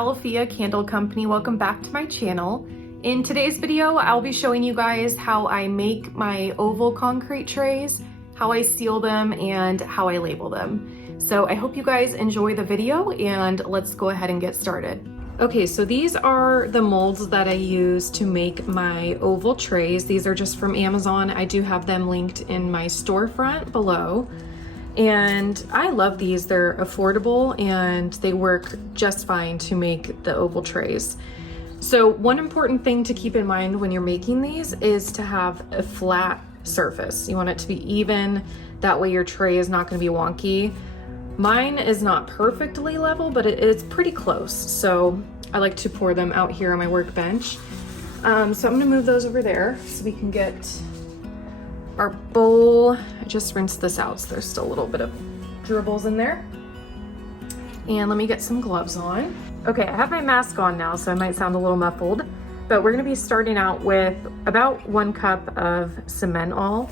Calafia Candle Company. Welcome back to my channel. In today's video, I'll be showing you guys how I make my oval concrete trays, how I seal them, and how I label them. So I hope you guys enjoy the video, and let's go ahead and get started. Okay, so these are the molds that I use to make my oval trays. These are just from Amazon. I do have them linked in my storefront below. And I love these. They're affordable and they work just fine to make the oval trays. So one important thing to keep in mind when you're making these is to have a flat surface. You want it to be even, that way your tray is not going to be wonky. Mine is not perfectly level, but it's pretty close. So I like to pour them out here on my workbench. So I'm gonna move those over there so we can get our bowl. I just rinsed this out, so there's still a little bit of dribbles in there. And let me get some gloves on. Okay, I have my mask on now, so I might sound a little muffled, but we're gonna be starting out with about 1 cup of cement all.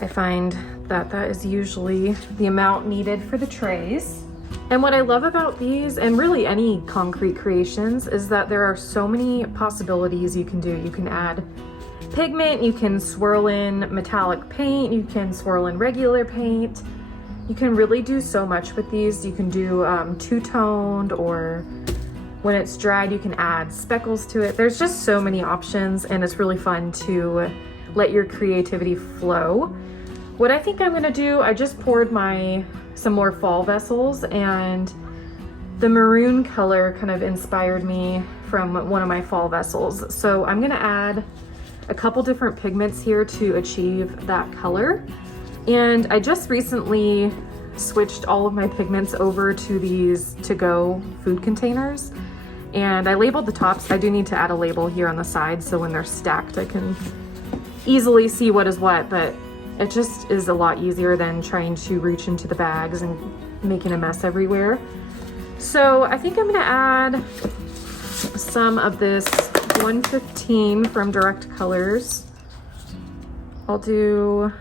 I find that that is usually the amount needed for the trays. And what I love about these, and really any concrete creations, is that there are so many possibilities you can do. You can add pigment, you can swirl in metallic paint, you can swirl in regular paint. You can really do so much with these. You can do two-toned, or when it's dried, you can add speckles to it. There's just so many options, and it's really fun to let your creativity flow. What I think I'm gonna do, I just poured some more fall vessels, and the maroon color kind of inspired me from one of my fall vessels. So I'm gonna add a couple different pigments here to achieve that color. And I just recently switched all of my pigments over to these to-go food containers. And I labeled the tops. I do need to add a label here on the side so when they're stacked I can easily see what is what, but it just is a lot easier than trying to reach into the bags and making a mess everywhere. So I think I'm gonna add some of this 115 from Direct Colors. I'll do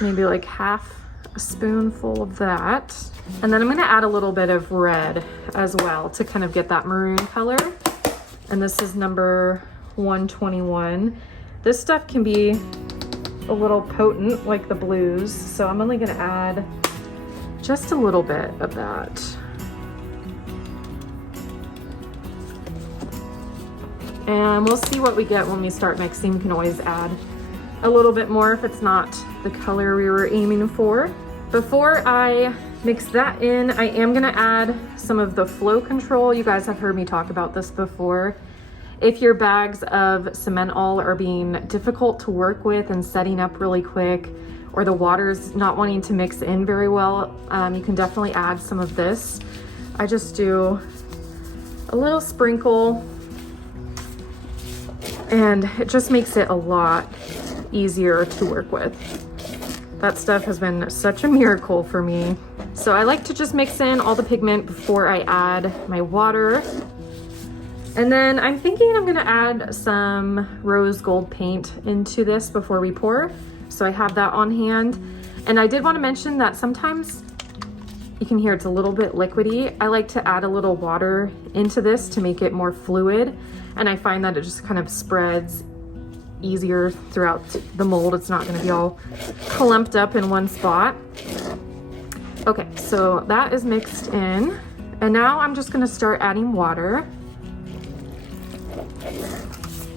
maybe like half a spoonful of that. And then I'm gonna add a little bit of red as well to kind of get that maroon color. And this is number 121. This stuff can be a little potent like the blues, so I'm only gonna add just a little bit of that. And we'll see what we get when we start mixing. We can always add a little bit more if it's not the color we were aiming for. Before I mix that in, I am gonna add some of the flow control. You guys have heard me talk about this before. If your bags of cement all are being difficult to work with and setting up really quick, or the water's not wanting to mix in very well, you can definitely add some of this. I just do a little sprinkle, and it just makes it a lot easier to work with. That stuff has been such a miracle for me. So I like to just mix in all the pigment before I add my water. And then I'm thinking I'm gonna add some rose gold paint into this before we pour. So I have that on hand. And I did wanna mention that sometimes you can hear it's a little bit liquidy. I like to add a little water into this to make it more fluid. And I find that it just kind of spreads easier throughout the mold. It's not gonna be all clumped up in one spot. Okay, so that is mixed in. And now I'm just gonna start adding water.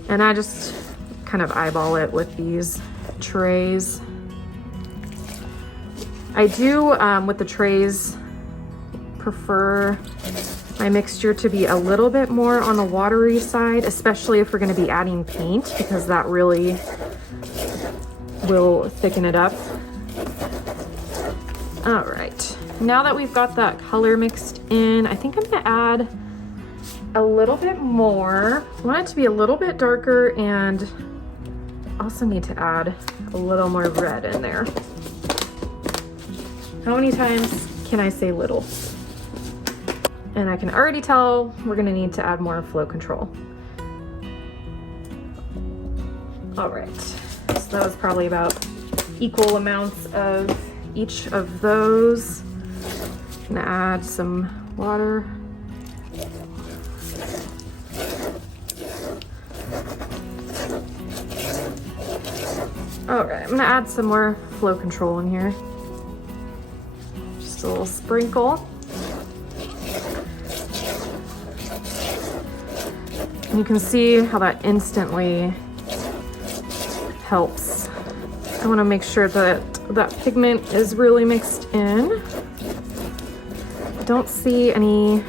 And I just kind of eyeball it with these trays. I do, with the trays, prefer my mixture to be a little bit more on the watery side, especially if we're going to be adding paint, because that really will thicken it up. All right, now that we've got that color mixed in, I think I'm going to add a little bit more. I want it to be a little bit darker, and also need to add a little more red in there. How many times can I say little? And I can already tell we're gonna need to add more flow control. All right, so that was probably about equal amounts of each of those. I'm gonna add some water Okay, I'm gonna add some more flow control in here. Just a little sprinkle. And you can see how that instantly helps. I wanna make sure that that pigment is really mixed in. I don't see any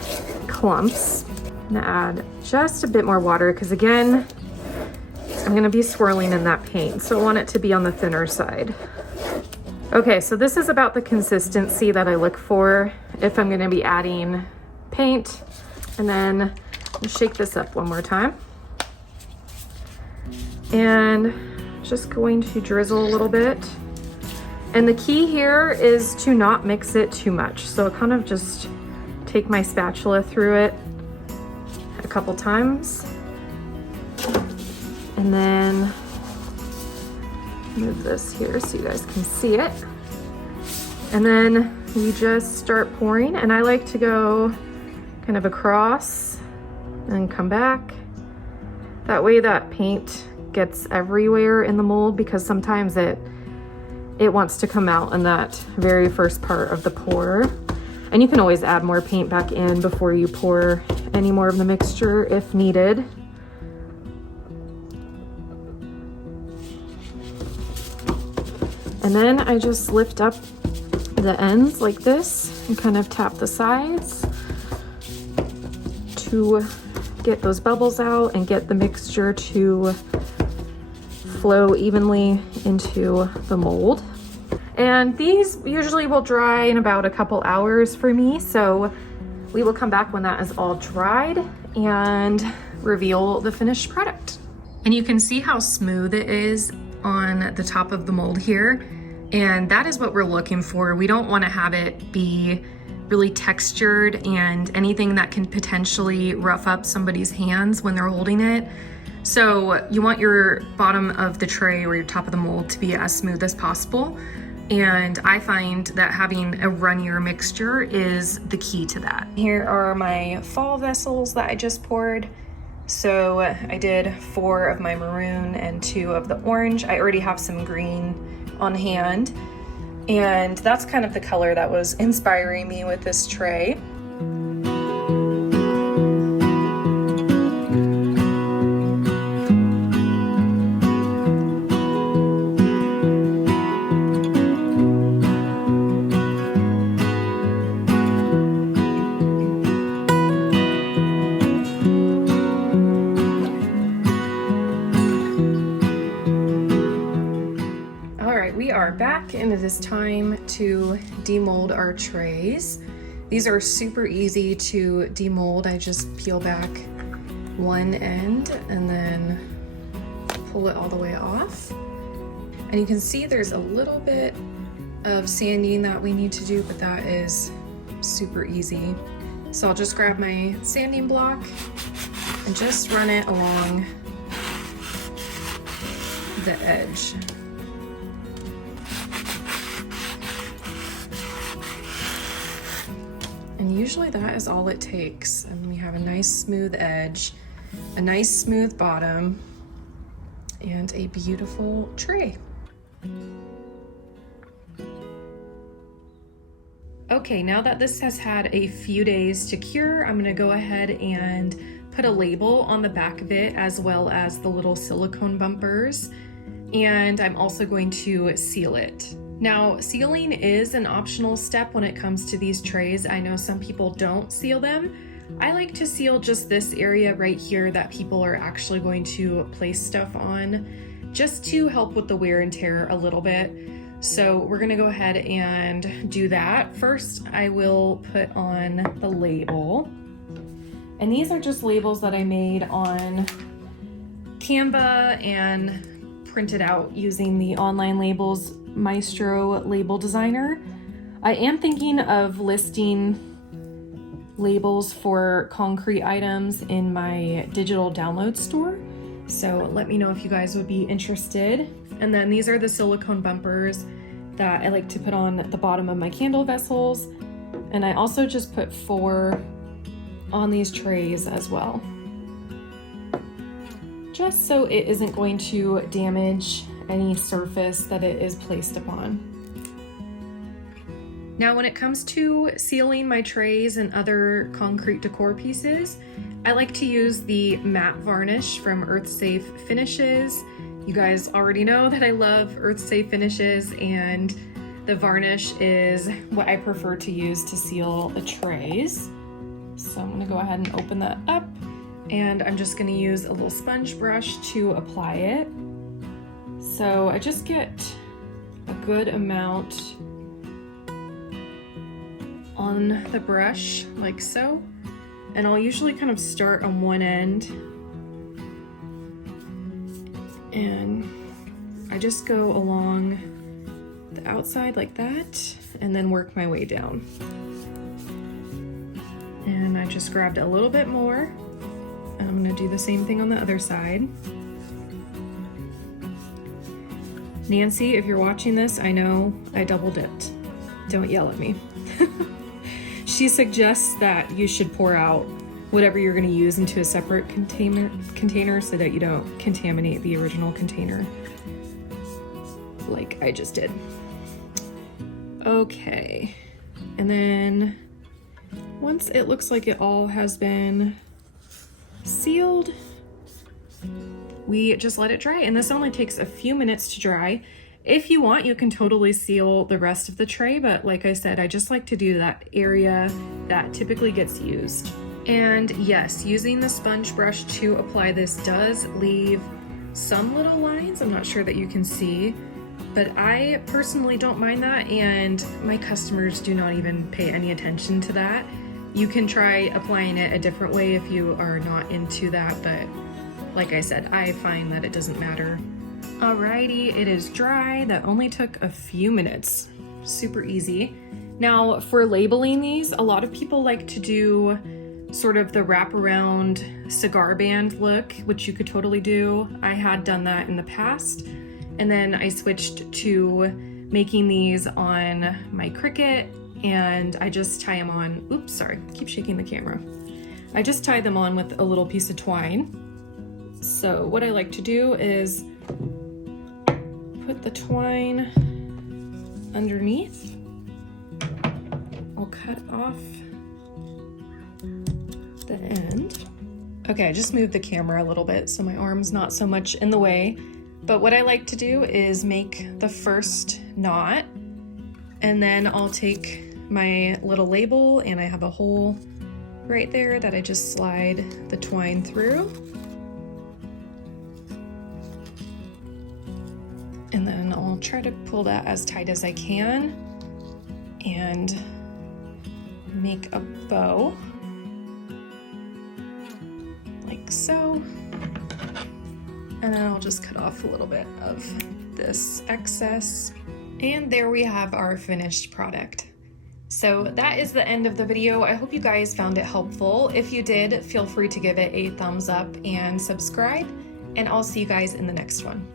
clumps. I'm gonna add just a bit more water because again, I'm gonna be swirling in that paint, so I want it to be on the thinner side. Okay, so this is about the consistency that I look for if I'm gonna be adding paint. And then I'll shake this up one more time. And just going to drizzle a little bit. And the key here is to not mix it too much. So kind of just take my spatula through it a couple times. And then move this here so you guys can see it. And then you just start pouring, and I like to go kind of across and come back. That way that paint gets everywhere in the mold, because sometimes it wants to come out in that very first part of the pour. And you can always add more paint back in before you pour any more of the mixture if needed. And then I just lift up the ends like this and kind of tap the sides to get those bubbles out and get the mixture to flow evenly into the mold. And these usually will dry in about a couple hours for me, so we will come back when that is all dried and reveal the finished product. And you can see how smooth it is on the top of the mold here. And that is what we're looking for. We don't want to have it be really textured and anything that can potentially rough up somebody's hands when they're holding it. So you want your bottom of the tray or your top of the mold to be as smooth as possible. And I find that having a runnier mixture is the key to that. Here are my fall vessels that I just poured. So I did 4 of my maroon and 2 of the orange. I already have some green on hand, and that's kind of the color that was inspiring me with this tray. We are back, and it is time to demold our trays. These are super easy to demold. I just peel back one end and then pull it all the way off. And you can see there's a little bit of sanding that we need to do, but that is super easy. So I'll just grab my sanding block and just run it along the edge. And usually that is all it takes. And we have a nice smooth edge, a nice smooth bottom, and a beautiful tray. Okay, now that this has had a few days to cure, I'm gonna go ahead and put a label on the back of it, as well as the little silicone bumpers. And I'm also going to seal it. Now, sealing is an optional step when it comes to these trays. I know some people don't seal them. I like to seal just this area right here that people are actually going to place stuff on, just to help with the wear and tear a little bit. So we're gonna go ahead and do that. First, I will put on the label. And these are just labels that I made on Canva and printed out using the online labels Maestro label designer. I am thinking of listing labels for concrete items in my digital download store. So let me know if you guys would be interested. And then these are the silicone bumpers that I like to put on the bottom of my candle vessels. And I also just put 4 on these trays as well, just so it isn't going to damage any surface that it is placed upon. Now, when it comes to sealing my trays and other concrete decor pieces, I like to use the matte varnish from EarthSafe Finishes. You guys already know that I love EarthSafe Finishes, and the varnish is what I prefer to use to seal the trays. So I'm gonna go ahead and open that up, and I'm just gonna use a little sponge brush to apply it. So I just get a good amount on the brush, like so. And I'll usually kind of start on one end, and I just go along the outside like that, and then work my way down. And I just grabbed a little bit more, and I'm gonna do the same thing on the other side. Nancy, if you're watching this, I know I double dipped. Don't yell at me. She suggests that you should pour out whatever you're going to use into a separate container so that you don't contaminate the original container like I just did. Okay, and then once it looks like it all has been sealed, we just let it dry, and this only takes a few minutes to dry. If you want, you can totally seal the rest of the tray, but like I said, I just like to do that area that typically gets used. And yes, using the sponge brush to apply this does leave some little lines. I'm not sure that you can see, but I personally don't mind that, and my customers do not even pay any attention to that. You can try applying it a different way if you are not into that, but like I said, I find that it doesn't matter. Alrighty, it is dry. That only took a few minutes. Super easy. Now, for labeling these, a lot of people like to do sort of the wraparound cigar band look, which you could totally do. I had done that in the past, and then I switched to making these on my Cricut, and I just tie them on. Oops, sorry, keep shaking the camera. I just tie them on with a little piece of twine. So what I like to do is put the twine underneath. I'll cut off the end. Okay, I just moved the camera a little bit so my arm's not so much in the way. But what I like to do is make the first knot, and then I'll take my little label, and I have a hole right there that I just slide the twine through. And then I'll try to pull that as tight as I can and make a bow like so. And then I'll just cut off a little bit of this excess. And there we have our finished product. So that is the end of the video. I hope you guys found it helpful. If you did, feel free to give it a thumbs up and subscribe, and I'll see you guys in the next one.